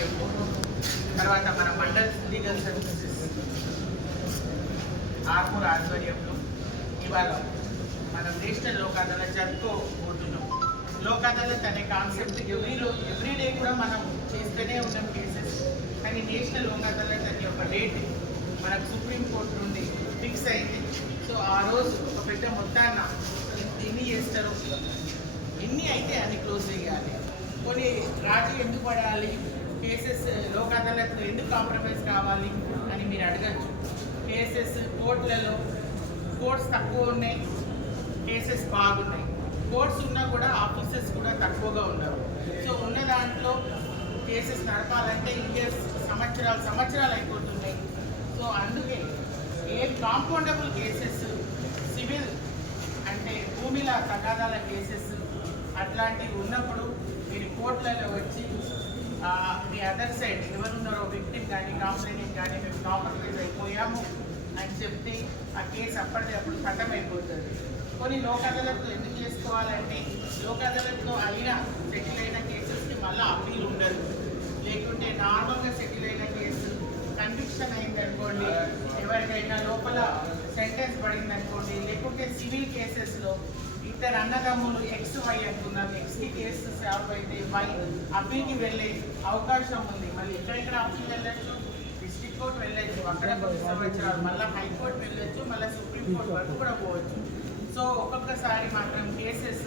తర్వాత మన mandal legal services Armoor ఆధ్వర్యంలో ఇవాళ మనం నేషనల్ లోక్ అదాలత్ జరుపుకోబోతున్నాం లోక్ అనే కాన్సెప్ట్ ఎవ్రీ రోజు ఎవ్రీ డే కూడా మనం చేస్తూనే ఉన్నాం కేసెస్ కానీ నేషనల్ లోక్ అదాలత్ అనే ఒక డేట్ మనకు సుప్రీంకోర్టు నుండి ఫిక్స్ అయింది. సో ఆ రోజు ఒక పెద్ద మొత్తాన ఎన్ని చేస్తారు ఎన్ని అయితే అన్ని క్లోజ్ చేయాలి. కొన్ని రాజు ఎందుకు పడాలి? కేసెస్ లోక్ అదాలత్లో ఎందుకు కాంప్రమైజ్ కావాలి అని మీరు అడగచ్చు. కేసెస్ కోర్టులలో కోర్ట్స్ తక్కువ ఉన్నాయి కేసెస్ బాగున్నాయి. కోర్ట్స్ ఉన్నా కూడా ఆఫీసెస్ కూడా తక్కువగా ఉన్నారు. సో ఉన్న దాంట్లో కేసెస్ నడపాలంటే ఇయర్స్ సంవత్సరాలు సంవత్సరాలు అయిపోతున్నాయి. సో అందుకే ఏ కాంపౌండబుల్ కేసెస్ సివిల్ అంటే భూమిల తగాదాల కేసెస్ అట్లాంటివి ఉన్నప్పుడు మీరు కోర్టులలో వచ్చి ది మీ అదర్ సైడ్ ఎవరున్నారో విక్టిమ్ కానీ కాంప్లైంట్ కానీ మేము కాంప్రమైజ్ అయిపోయాము అని చెప్తే ఆ కేసు అప్పటికప్పుడు ఖతం అయిపోతుంది కొన్ని లోక్ అదాలత్లో ఎందుకు చేసుకోవాలంటే లోక్ అదాలత్లో అయిన సెటిల్ అయిన కేసెస్కి మళ్ళీ అప్పీల్ ఉండదు. లేకుంటే నార్మల్గా సెటిల్ అయిన కేసు కన్విక్షన్ అయింది అనుకోండి ఎవరికైనా లోపల సెంటెన్స్ పడింది అనుకోండి లేకుంటే సివిల్ కేసెస్లో ఇద్దరు అన్నదమ్ములు ఎక్స్ వై అనుకున్నారు ఎక్స్కి కేసు సాల్వ్ అయితే వై అప్పీల్కి వెళ్ళే అవకాశం ఉంది. మరి ఎక్కడెక్కడ అప్పీల్ వెళ్ళచ్చు? డిస్ట్రిక్ట్ కోర్ట్ వెళ్ళచ్చు. అక్కడ కొన్ని సంవత్సరాలు. మళ్ళీ హైకోర్టు వెళ్ళొచ్చు. మళ్ళీ సుప్రీం కోర్ట్ వరకు కూడా పోవచ్చు. సో ఒక్కొక్కసారి మాత్రం కేసెస్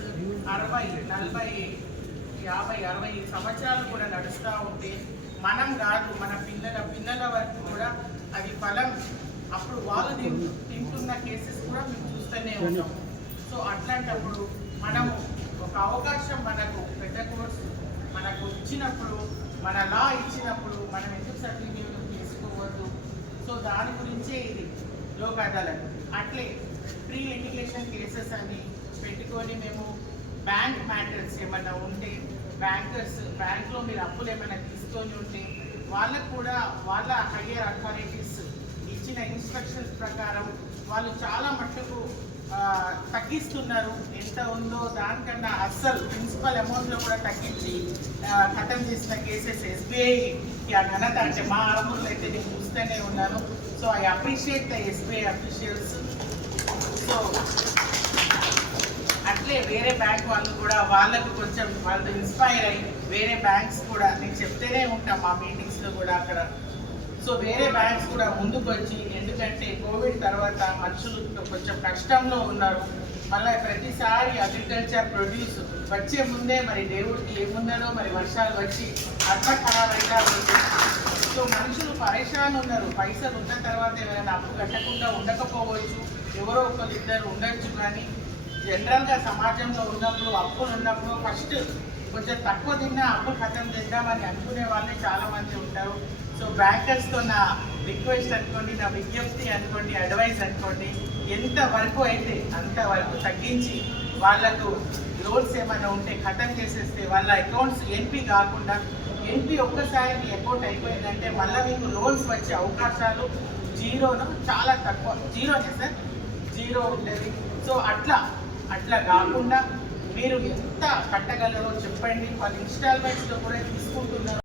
అరవై నలభై యాభై అరవై సంవత్సరాలు కూడా నడుస్తూ ఉంటే మనం కాదు మన పిల్లల పిల్లల వరకు కూడా అది ఫలం. అప్పుడు వాళ్ళు తింటున్న కేసెస్ కూడా మేము చూస్తూనే ఉన్నాం సో అట్లాంటప్పుడు మనము ఒక అవకాశం మనకు పెద్ద కోర్సు మనకు ఇచ్చినప్పుడు మన లా ఇచ్చినప్పుడు మనం ఎందుకు సద్వినియోగం చేసుకోవద్దు? సో దాని గురించే ఇది లోక్ అదాలత్ అట్లే ప్రీ లిటిగేషన్ కేసెస్ అని పెట్టుకొని మేము బ్యాంక్ మ్యాటర్స్ ఏమైనా ఉంటే బ్యాంకర్స్ బ్యాంక్లో మీరు అప్పులు ఏమైనా తీసుకొని ఉంటే వాళ్ళకు కూడా వాళ్ళ హయ్యర్ అథారిటీస్ ఇచ్చిన ఇన్స్ట్రక్షన్స్ ప్రకారం వాళ్ళు చాలా మట్టుకు తగ్గిస్తున్నారు. ఎంత ఉందో దానికన్నా అస్సలు ప్రిన్సిపల్ అమౌంట్లో కూడా తగ్గించి ఆ, ఖతం చేసిన కేసెస్ ఎస్బీఐకి ఆ ఘనత అంటే మా ఆరంభంలో అయితే నేను చూస్తూనే ఉన్నాను. So I appreciate the SBI officials so అట్లే వేరే బ్యాంక్ వాళ్ళు కూడా వాళ్ళకు కొంచెం వాళ్ళు ఇన్స్పైర్ అయ్యి వేరే బ్యాంక్స్ కూడా నేను చెప్తూనే ఉంటాం మా మీటింగ్స్లో కూడా అక్కడ. సో వేరే బ్యాంక్స్ కూడా ముందుకు వచ్చి ఎందుకంటే కోవిడ్ తర్వాత మనుషులు కొంచెం కష్టంలో ఉన్నారు. మళ్ళీ ప్రతిసారి అగ్రికల్చర్ ప్రొడ్యూస్ వచ్చే ముందే మరి దేవుడికి ఏముందనో మరి వర్షాలు వచ్చి అట్లా సో మనుషులు పరేషాన్ ఉన్నారు. పైసలు ఉన్న తర్వాత ఎవరైనా అప్పు కట్టకుండా ఉండకపోవచ్చు. ఎవరో ఒకరు ఇద్దరు ఉండొచ్చు కానీ జనరల్గా సమాజంలో ఉన్నప్పుడు అప్పులు ఉన్నప్పుడు ఫస్ట్ కొంచెం తక్కువ తిన్నా అప్పు ఖతం చేద్దామని అనుకునే వాళ్ళే చాలా మంది ఉంటారు. సో బ్యాంకర్స్తో నా రిక్వెస్ట్ అనుకోండి నా విజ్ఞప్తి అనుకోండి అడ్వైస్ అనుకోండి ఎంత వరకు అయితే అంత వరకు తగ్గించి వాళ్ళకు లోన్స్ ఏమైనా ఉంటే ఖతం చేసేస్తే వాళ్ళ అకౌంట్స్ ఎన్పి కాకుండా ఎన్పి ఒక్కసారి మీ అకౌంట్ అయిపోయిందంటే మళ్ళీ మీకు లోన్స్ వచ్చే అవకాశాలు జీరోను చాలా తక్కువ. జీరోనే సార్? జీరో ఉంటుంది సో అట్లా అట్లా కాకుండా మీరు ఎంత కట్టగలరో చెప్పండి. వాళ్ళు ఇన్స్టాల్మెంట్స్లో కూడా తీసుకుంటున్నారు.